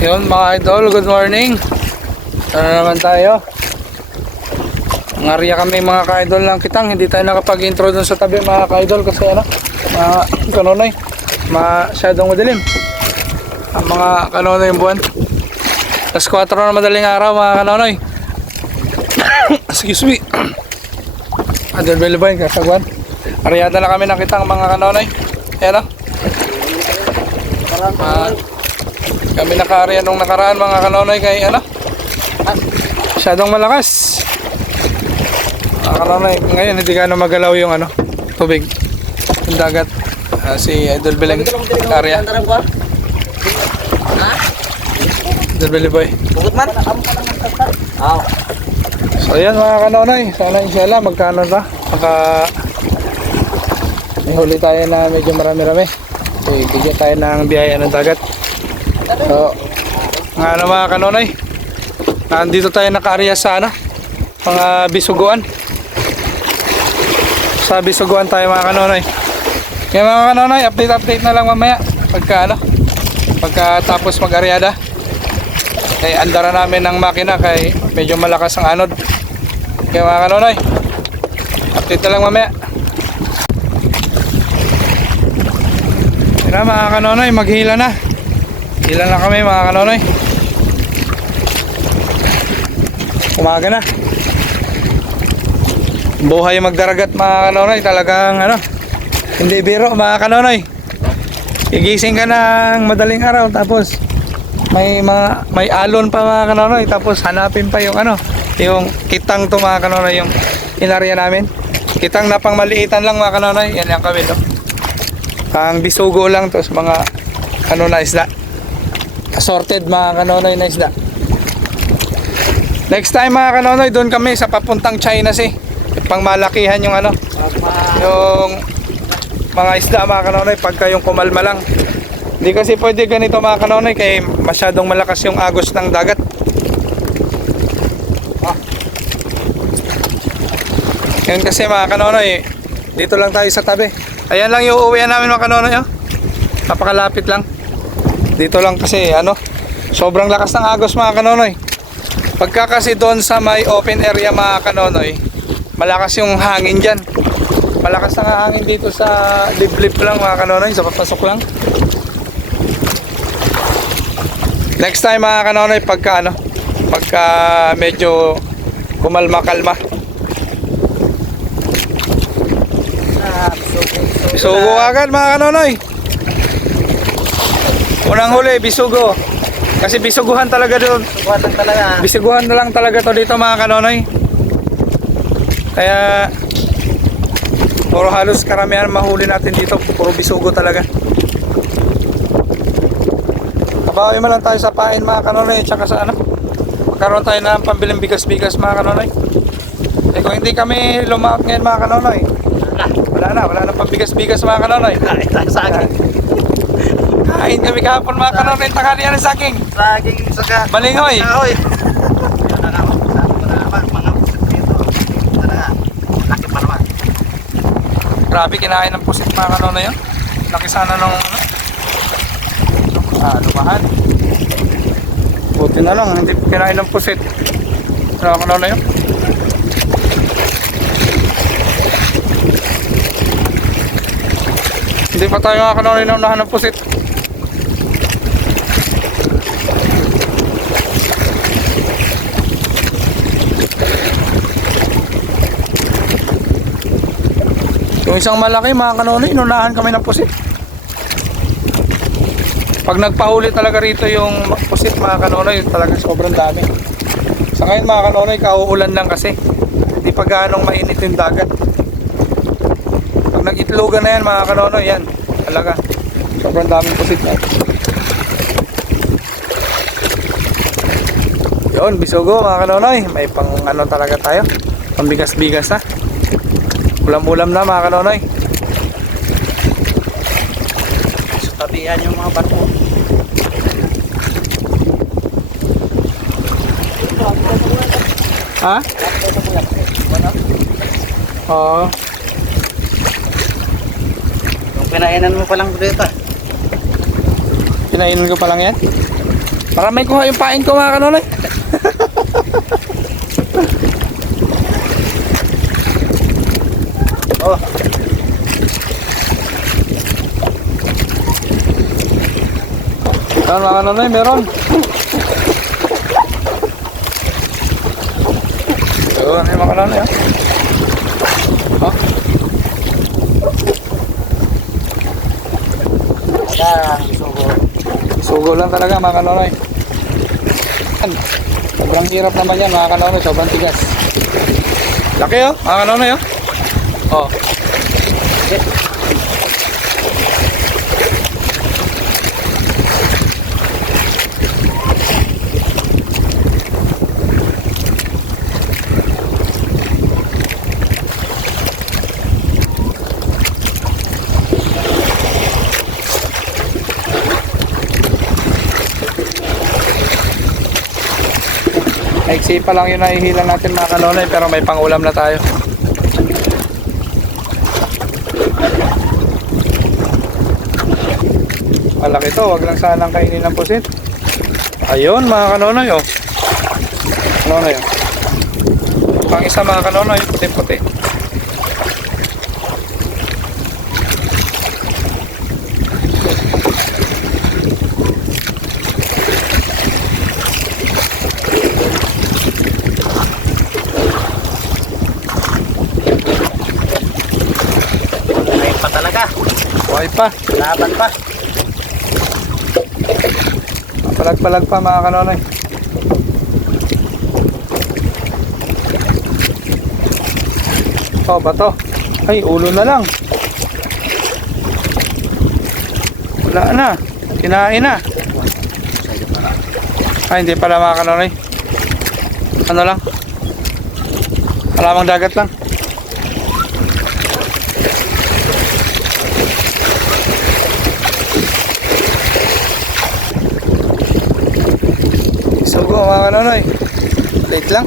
Yun mga idol, good morning. Ano naman tayo? Ngariya kami mga ka-idol ng kitang. Hindi tayo nakapag-intro dun sa tabi mga ka-idol kasi ano, mga kanonoy, masyadong madilim. Ang mga kanonoy yung buwan. Alas 4 na madaling araw mga kanonoy. Excuse me. Idol Belly Boy, kasagwan. Ariyada na kami ng kitang mga kanonoy. Ayan o. Ah, kami nakaariyan nung nakaraan mga kanonoy kay ano? Masyadong malakas. Mga kanonoy, ngayon hindi ka na magalaw yung ano, tubig. Yung dagat. Ah, si Idol Beleng Area. Idol Belly Boy. Bukod man? So ayan mga kanonoy, sana inshallah magkano na? Maka may huli tayo na medyo marami-rami. Okay, bigyan tayo ng biyaya ng dagat. So, nga ano mga kanonoy, nandito tayo naka-area sa ano, mga bisuguan. Sa bisuguan tayo mga kanonoy. Kaya mga kanonoy, update-update na lang mamaya pagka ano, pagka tapos mag-areada. Kaya andara namin ng makina kay medyo malakas ang anod. Kaya mga kanonoy, update na lang mamaya. Tira mga kanonoy, maghila na. Hila na kami mga kanonoy. Umaga na. Buhay magdaragat mga kanonoy, talagang ano, hindi biro mga kanonoy. Gigising ka ng madaling araw tapos may mga may alon pa mga kanonoy tapos hanapin pa yung ano, yung kitang to mga kanonoy yung inarya namin. Kitang na pang maliitan lang mga kanonoy, yan yung kami to. Ang bisugo lang to mga ano na isda. Assorted mga kanonoy na isda. Next time mga kanonoy, doon kami sa papuntang China Sea. Pang malakihan yung ano, yung mga isda mga kanonoy pagka yung kumalma lang. Hindi kasi pwede ganito mga kanonoy kaya masyadong malakas yung agos ng dagat. Ah. Kasi mga kanonoy, dito lang tayo sa tabi. Ayan lang yung uuwian namin mga kanonoy. Oh. Napakalapit lang. Dito lang kasi ano, sobrang lakas ng agos mga kanonoy. Pagka kasi doon sa may open area mga kanonoy, malakas yung hangin dyan. Malakas ang hangin dito sa liblib lang mga kanonoy, sa papasok lang. Next time mga kanonoy, pagka ano, pagka medyo kumalma-kalma. Bisugo agad mga kanonoy. Unang huli, bisugo. Kasi bisuguhan talaga doon. Lang talaga. Bisuguhan na lang talaga to dito mga kanonoy. Kaya puro halos karamihan mahuli natin dito. Puro bisugo talaga. Kabawi mo lang tayo sa pain mga kanonoy. Tsaka sa ano. Magkaroon tayo ng pambiling bigas-bigas mga kanonoy. Eh kung hindi kami lumaot ngayon mga kanonoy. Wala na, wala na pambigas-bigas mga kanonoy. Tayo sa akin. Kain kami kahapon mga kanonoy. Tanghalian ng saking. Saging saka. Balingoy. Na na. Mga na naman. Grabe kinain ng pusit mga kanonoy yun. Laki sana nung ano. Ah, lumahan. Buti na lang, hindi kinain ng pusit. Ano kanonoy yun? Hindi pa tayo mga kanonoy na unahan ng pusit. Yung isang malaki mga kanonoy, inunahan kami ng pusit. Pag nagpahuli talaga rito yung pusit mga kanonoy, talaga sobrang dami. Sa ngayon mga kanonoy, kauulan lang kasi. Hindi pa gaanong mainit yung dagat. Pag nag-itlogan na yan mga kanonoy, yan. Talaga. Sobrang daming pusit na. Yun, bisugo mga kanonoy. May pang ano talaga tayo. Pambigas-bigas na. Ulam-ulam na mga kanonoy. So tabihan yung mga barko. Ha? Oo. Yung pinainan mo pa lang dito. Pinainin ko pa lang yan. Para may kuha yung pain ko mga kanonoy. Oh, Yan mga kanonoy, meron. Yun, yung mga ah. Oh. yan. Sugo. Sugo lang talaga mga. Yan. Sobrang hirap naman yan mga kanonoy, sobrang tigas. Laki oh, mga kanonoy oh. Oh. Maiksi pa lang yun nahihilan natin mga kanonoy pero may pangulam na tayo. Malaki to, wag lang sanang kainin ng pusit. Ayun mga kanonoy oh. Kanonoy oh. Pang isa mga kanonoy, puti-puti. Buhay pa. Laban pa. Palag-palag pa mga kanonoy. Oh, bato. Ay, ulo na lang. Wala na. Kinain na. Ay, hindi pala mga kanonoy. Ano lang? Alamang dagat lang. Sugo mga kanonoy. Late lang.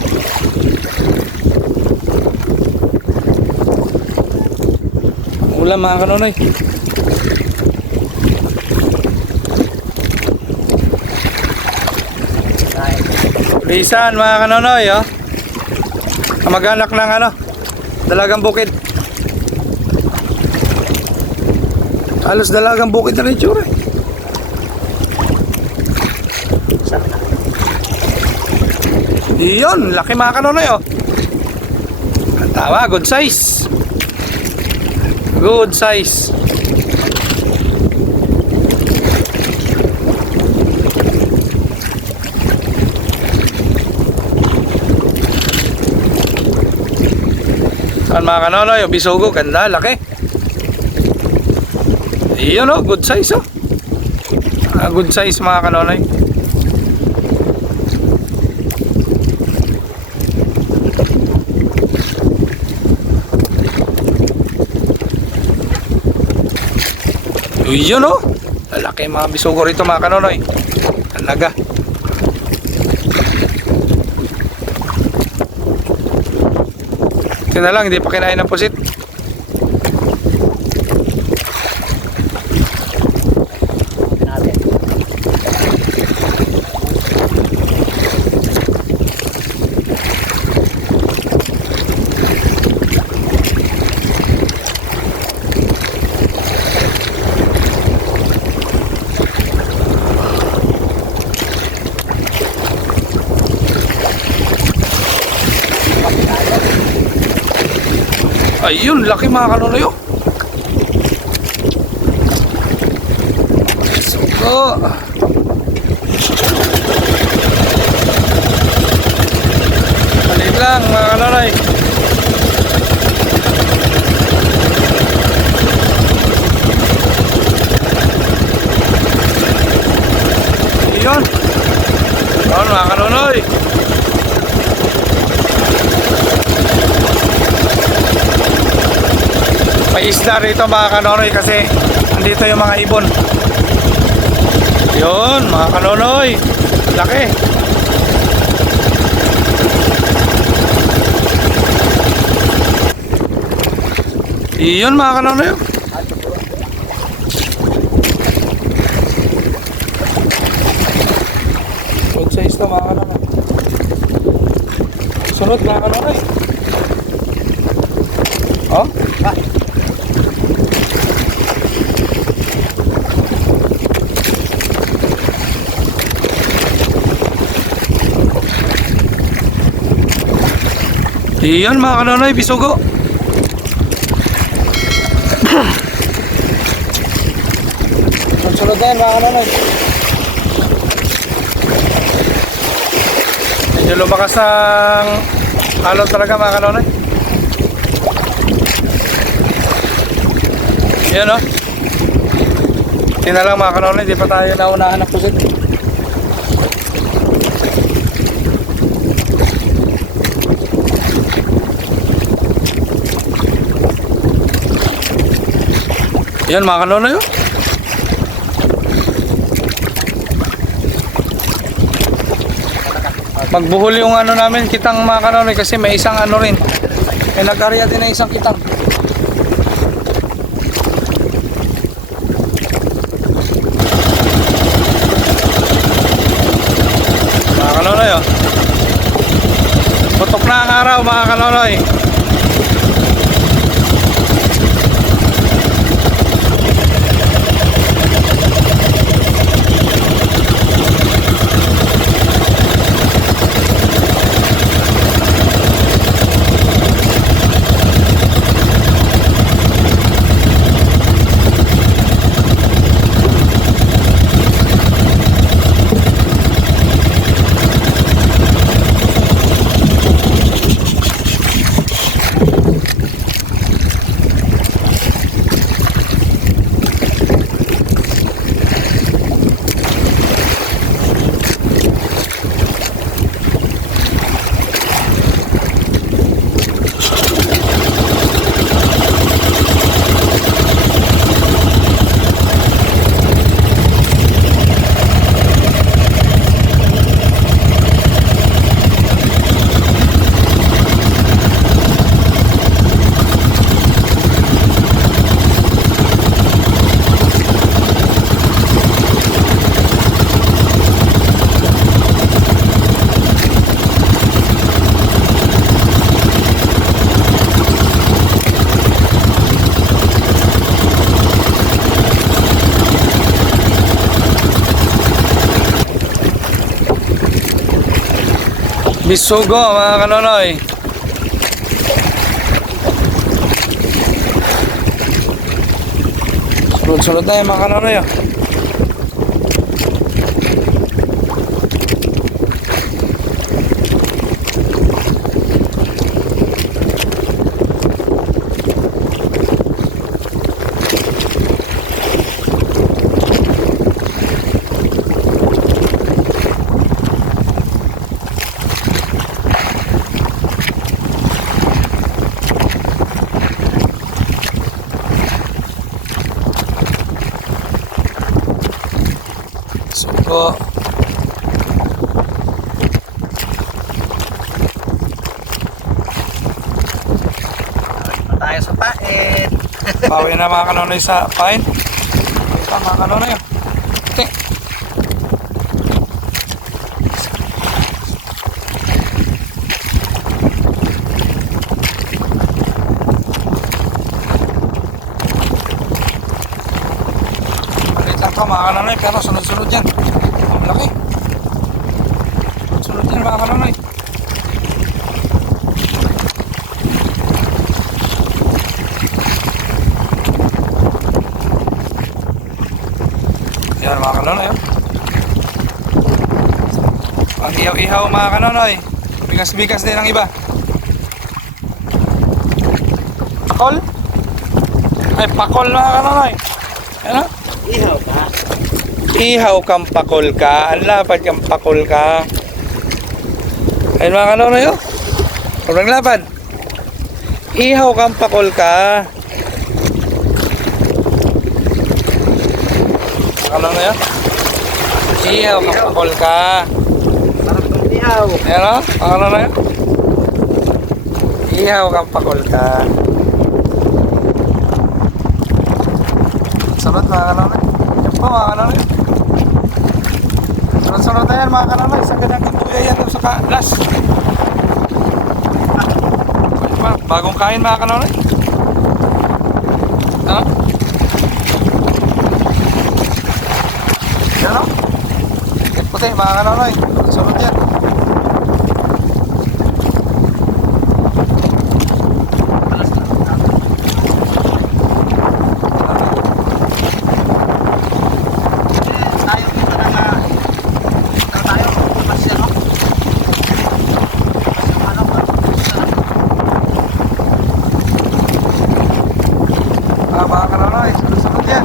Ulam mga kanonoy. Lisan mga kanonoy oh. Kamag-anak ng ano, dalagang bukid. Halos dalagang bukid na rin tsura. eh. Sana. Iyon, laki mga kanonoy oh. Ang tawa, good size. Good size. Saan mga kanonoy, oh, bisugo, ganda, laki. Iyon oh, good size oh. Ah, good size mga kanonoy. Yun oh. Lalaki mga bisugo rito mga kanonoy. Talaga. Ito na lang, hindi pa kinain ng pusit. Ayun, laki mga kanonoy oh. Sugo. Maliit lang mga kanonoy. Ayun. Ayun mga kanonoy. Isda rito mga kanonoy kasi andito yung mga ibon. Yun, mga kanonoy. Laki. Yun mga kanonoy. dito mga kanonoy. Sunod mga kanonoy. Oh? Iyan mga kanonoy, bisugo. Sunod na yan mga kanonoy. Medyo lumakas ang alon talaga mga kanonoy. Yan o. Tingnan lang mga kanonoy, di pa tayo naunahan ng pusit. Yan mga kanonoy oh. Magbuhol yung ano namin, kitang mga kanonoy kasi may isang ano rin. May nag-area din na isang kitang. Mga kanonoy oh. Putok na ang araw mga kanonoy. Bisugo mga kanonoy. Sunod-sunod yung mga kanonoy. oh. Na mga kanonoy sa pain. Ito mga kanonoy. Okay. Malit lang to mga kanonoy pero sunod-sunod yan. Kanonoy. Ang ihaw-ihaw mga kanonoy. Bigas-bigas din ang iba. Pakol? Ay, pakol mga kanonoy. Ano? Ihaw pa. Ihaw kang pakol ka. Ang lapad kang pakol ka. Ayun mga kanonoy oh. Sobrang lapad. Ihaw kang pakol ka. Mga kanonoy oh. Ihaw kang pakol ka. Parang kung ihaw. Ayan o, ano na yun? Ihaw kang pakol ka. Sunod mga kanonay. Yan po mga kanonay. Sunod Sunod-sunod na yan mga kanonoy. Sa ganyang imbuya yan sa ka-las. Bagong kain mga kanonoy. Ano? Yan o. Puti mga kanonoy. Sunod yan. tayo dito na nga. Dito tayo. Mas yan, no? Mas yung ano, Ah, mga kanonoy. Sunod-sunod yan.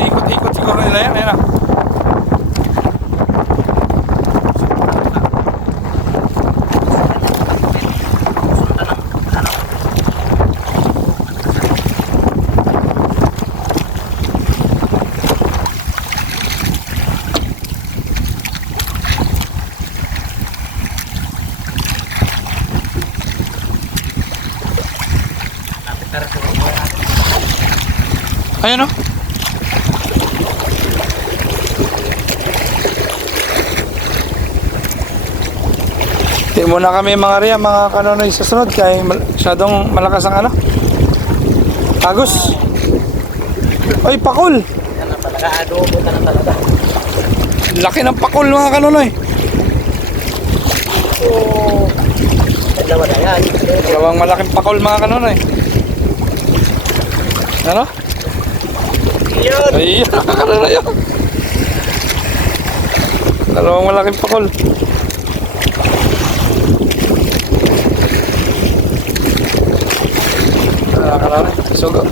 Ikot-ikot siguro nila yan. Ayan ah. Ayun oh. Hindi muna kami mga riya, mga kanonoy susunod kaya mal- masyadong malakas ang ano. Agos. Ay, pakul. Laki ng pakul mga kanonoy. Yan. Dalawang malaking pakul mga kanonoy. Ano? Yun. Ay, kanonoy. Dalawang malaking pakul. Ah, Sugo.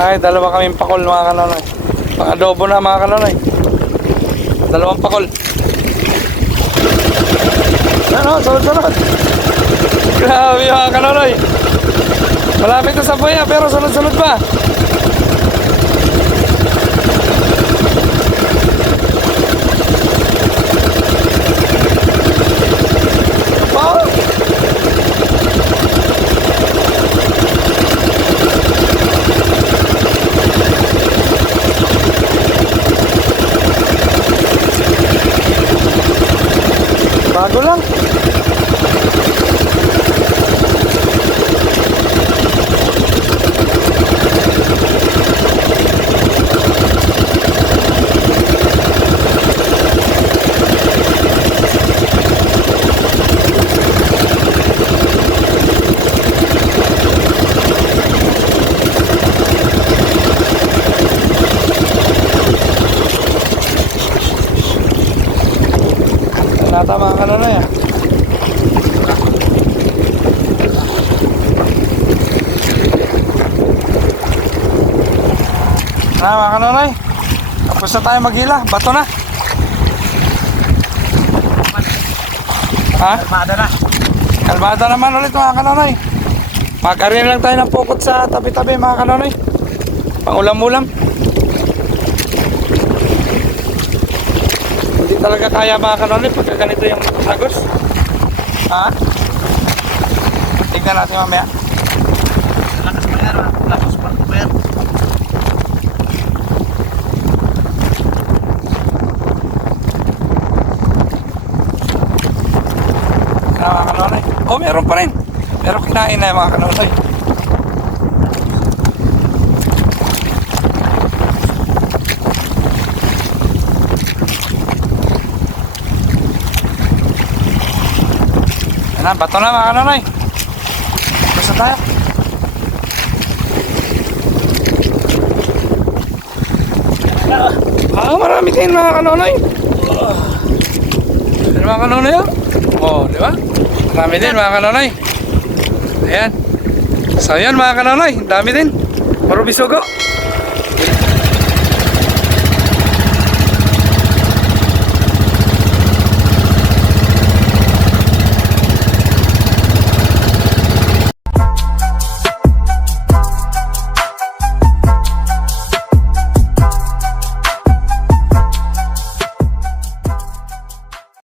Ay, dalawa kaming pakol mga kanonoy. Pang adobo na mga kanonoy. Dalawang pakol. Ano, sunod-sunod. Grabe mga kanonoy. Malapit na sa buya pero sunod-sunod pa. Oh! Bago lang. Natama ka na na yan. Na mga kanonoy. Tapos na tayo maghila. Bato na. Ha? Armada na. Kalmada naman ulit mga kanonoy. Mag-arin lang tayo ng pukot sa tabi-tabi mga kanonoy. Pangulam-ulam. Talaga kaya mga kanonoy pagka ganito yung agos. Ha? Tignan natin mamaya. Lakas pa yan. ah. Lakas pa yan. Mga kanonoy? Oh, meron pa rin. Pero kinain na yung mga kanonoy. Na, bato na mga kanonoy. Basta tayo. Ah, marami din mga kanonoy. Ano mga kanonoy oh? Oh, di ba? Marami din mga kanonoy. Ayan. So yan mga kanonoy, dami din. Puro bisugo.